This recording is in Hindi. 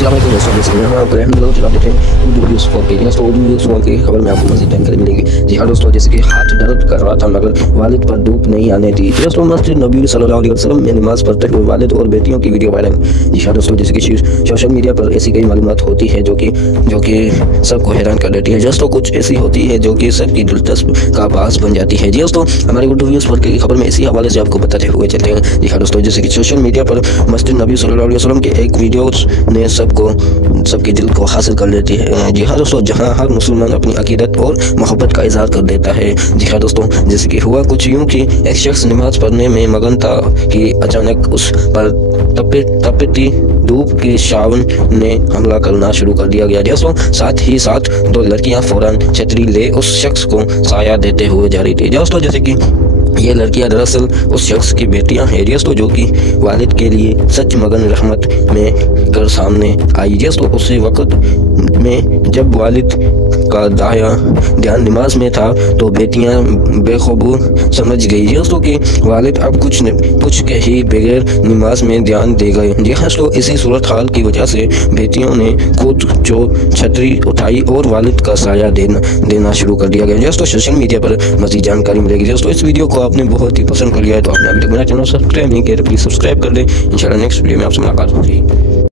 अस्सलाम वालेकुम दोस्तों, जैसे कि हम आपको हम चलाते थे उर्दू वीडियोस फॉर के दोस्तों। उर्दू वीडियोस फॉर के खबर में आपको मज़ीद जानकारी मिलेगी। जी हाँ दोस्तों, जैसे कि हाथ दर्द कर रहा था मगर वालिद पर धूप नहीं आने दी। दोस्तों, मस्जिद नबी सल्लल्लाहु अलैहि वसल्लम में नमाज पढ़ते हुए वालिद और बेटियों की वीडियो वायरल। जी हाँ दोस्तों, जैसे कि सोशल मीडिया पर ऐसी कई मालूमात होती है जो कि सबको हैरान कर देती है। दोस्तों, कुछ ऐसी होती है जो कि सबकी दिलचस्प का बास बन जाती है। जी दोस्तों, हमारे उर्दू वीडियोस फॉर के खबर में इसी हवाले से आपको बताते हुए चलते हैं। जी हाँ दोस्तों, जैसे कि सोशल मीडिया पर मस्जिद नबी सल्लल्लाहु अलैहि वसल्लम के एक वीडियो ने सबके दिल को हासिल कर लेती है। जी हाँ दोस्तों, जहाँ हर मुसलमान अपनी अकीदत और मोहब्बत का इजहार कर देता है। जी हाँ दोस्तों, जैसे कि हुआ कुछ यूँ कि एक शख्स नमाज पढ़ने में मगन था कि अचानक उस पर तपती धूप के सावन ने हमला करना शुरू कर दिया गया। दोस्तों, साथ ही साथ दो लड़कियां फौरन छतरी ले उस शख्स को साया देते हुए जा रही थी। दोस्तों, जैसे कि ये लड़कियां दरअसल उस शख्स की बेटियां हैं दोस्तों, जो कि वालिद के लिए सच मगन रहमत में कर सामने आई। दोस्तों, उसी वक्त में जब वालिद का ध्यान नमाज में था तो बेटियां बेखूबू समझ गई दोस्तों कि वालिद अब कुछ के ही बगैर नमाज में ध्यान दे गए। जी हाँ दोस्तों, इसी सूरत हाल की वजह से बेटियों ने खुद जो छतरी उठाई और वालिद का साया देना शुरू कर दिया गया। दोस्तों, सोशल मीडिया पर मज़ीद जानकारी मिलेगी। दोस्तों, इस वीडियो को आपने बहुत ही पसंद कर लिया है तो आपने अभी तक मेरा चैनल सब्सक्राइब नहीं किया तो प्लीज़ सब्सक्राइब कर दें। इंशाल्लाह नेक्स्ट वीडियो में आपसे मुलाकात होगी।